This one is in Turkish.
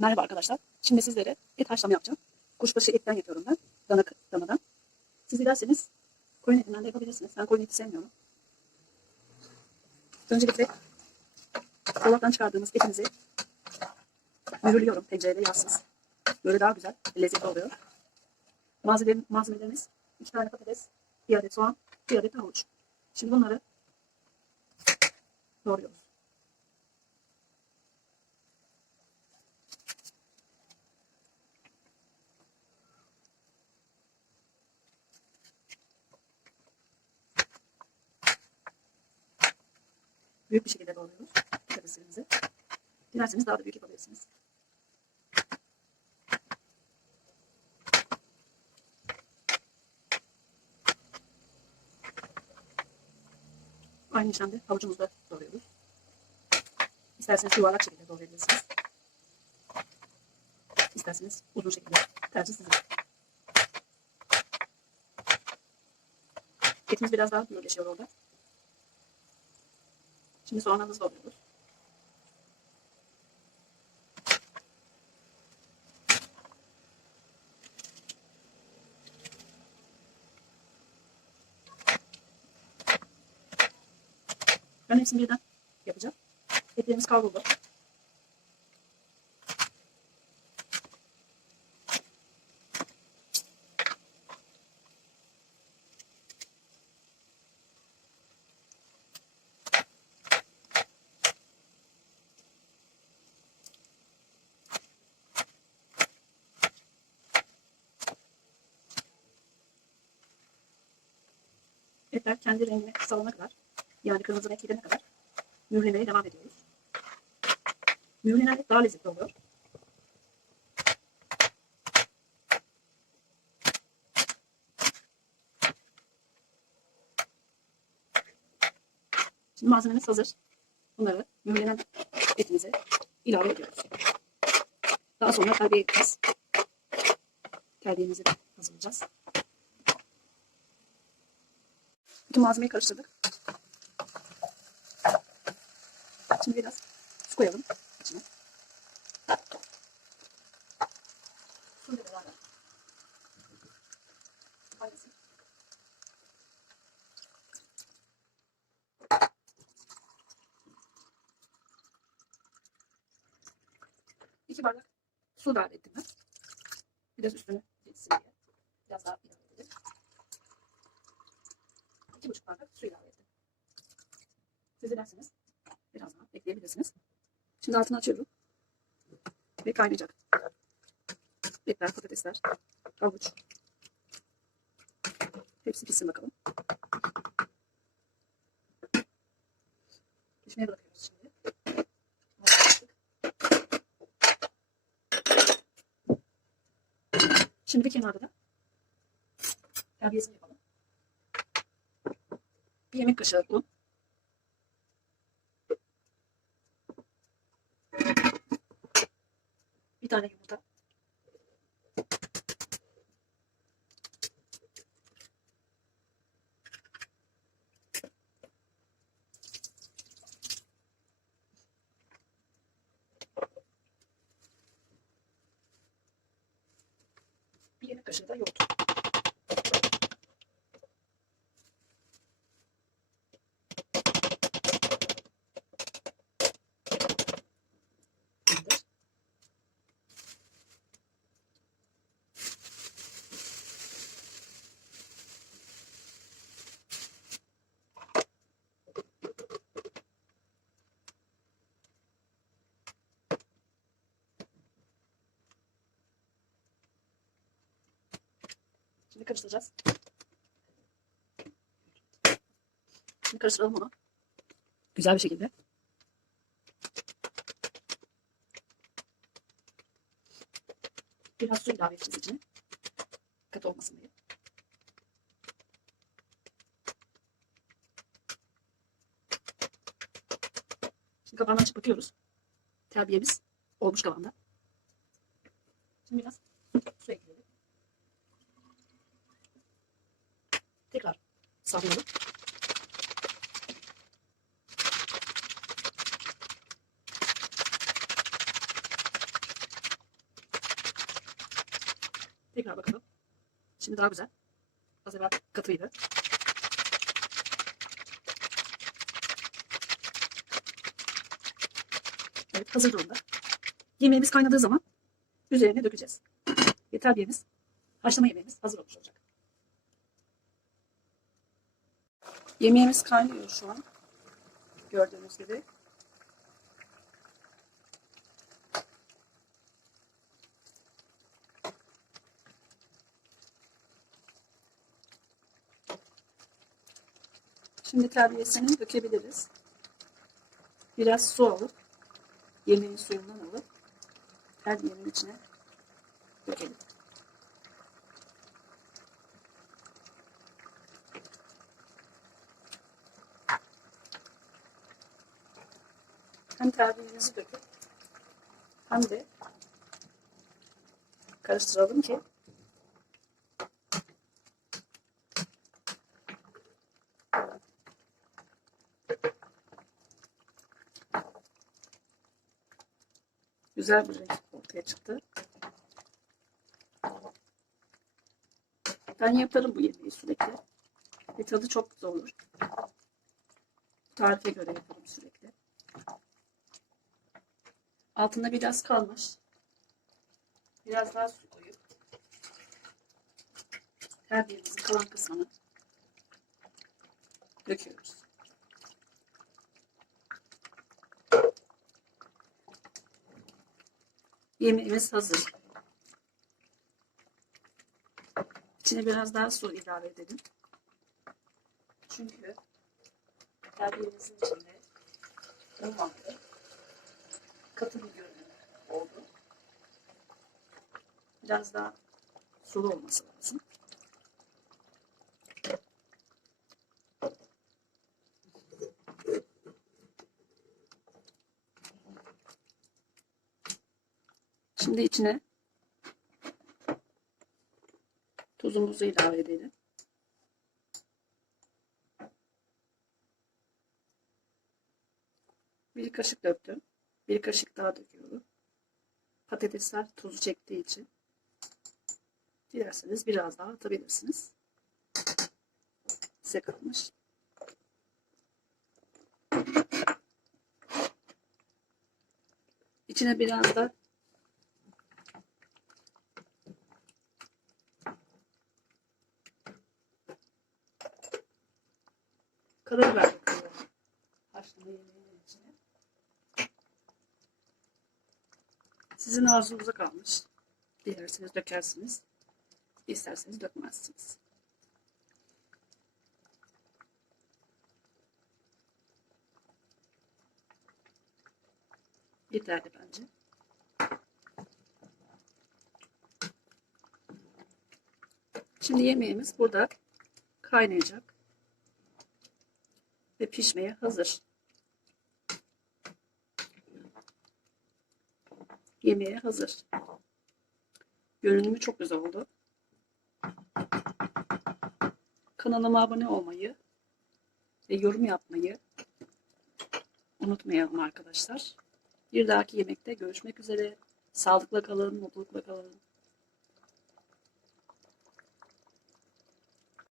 Merhaba arkadaşlar. Şimdi sizlere et haşlama yapacağım. Kuşbaşı etten yapıyorum ben. Dana, danadan. Siz dilerseniz koyun etinden de yapabilirsiniz. Ben koyun eti sevmiyorum. Öncelikle dolaptan çıkardığımız etimizi mühürlüyorum tencerede yağsız. Böyle daha güzel, lezzetli oluyor. Malzemelerin, malzemelerimiz iki tane patates, bir adet soğan, bir adet havuç. Şimdi bunları doğruyoruz. Büyük bir şekilde doğruyoruz patateslerimizi. Dilerseniz daha da büyük yapabilirsiniz. Aynı işlemde havucumuzu da doğruyoruz. İsterseniz yuvarlak şekilde doğrayabilirsiniz. İsterseniz uzun şekilde tercih sizin. Etimiz biraz daha mühürleşiyor orada. Şimdi soğanlarımızı doğruyoruz. Ben hepsini birden yapacağım. Etlerimiz kavruldu. Etler kendi rengine salana kadar yani kırmızı renk gidene kadar mühürlemeye devam ediyoruz. Mühürlenen et daha lezzetli oluyor. Şimdi malzememiz hazır. Bunları mühürlenen etimize ilave ediyoruz. Daha sonra terbiye edeceğiz. Terbiyemizi hazırlayacağız. Bütün malzemeyi karıştırdık. Şimdi biraz su koyalım içine. İki bardak su da ettim ben. Biraz üstüne geçsin diye. Biraz daha edelim. İki buçuk bardak su ilave ettim. Siz dilerseniz biraz daha ekleyebilirsiniz. Şimdi altını açıyorum. Ve kaynayacak. Etler, patatesler, havuç. Hepsi pişsin bakalım. Pişmeye bırakıyoruz şimdi. Şimdi bir kenarda da terbiyesini yapalım. Bir yemek kaşığı un. Bir tane yumurta. Bir yemek kaşığı da yoğurt. Şimdi karıştıracağız. Şimdi karıştıralım onu. Güzel bir şekilde. Biraz su ilave edeceğiz içine. Katı olmasın diye. Şimdi kapağını açıp bakıyoruz. Terbiyemiz olmuş kıvamda. Şimdi biraz su ekleyelim. Tekrar sarıyorum. Tekrar bakalım. Şimdi daha güzel. Az evvel katıydı. Evet hazır durumda. Yemeğimiz kaynadığı zaman üzerine dökeceğiz. Yeter yemeğimiz. Haşlama yemeğimiz hazır olmuş olacak. Yemeğimiz kaynıyor şu an. Gördüğünüz gibi. Şimdi terbiyesini dökebiliriz. Biraz su alıp yemeğin suyundan alıp terbiyenin içine dökelim. Hem terbiyemizi döküp hem de karıştıralım ki güzel bir renk ortaya çıktı. Ben yaparım bu yemeği sürekli. Ve tadı çok güzel olur. Tarife göre yaparım sürekli. Altında biraz kalmış. Biraz daha su koyup terbiyemizin kalan kısmını döküyoruz. Yemeğimiz hazır. İçine biraz daha su ilave edelim. Çünkü terbiyemizin içinde vardı. Katı bir görünüm oldu. Biraz daha sulu olması lazım. Şimdi içine tuzumuzu ilave edelim. Bir kaşık döktüm. Bir kaşık daha döküyorum. Patatesler tuzu çektiği için. Dilerseniz biraz daha atabilirsiniz. Size kalmış. İçine biraz da karabiber koyuyorum. Haşlama yemeğinin içine. Sizin arzunuza kalmış. Dilerseniz dökersiniz. İsterseniz dökmezsiniz. Yeterli bence. Şimdi yemeğimiz burada kaynayacak ve pişmeye hazır. Yemeğe hazır. Görünümü çok güzel oldu. Kanalıma abone olmayı ve yorum yapmayı unutmayalım arkadaşlar. Bir dahaki yemekte görüşmek üzere. Sağlıkla kalın, mutlulukla kalın.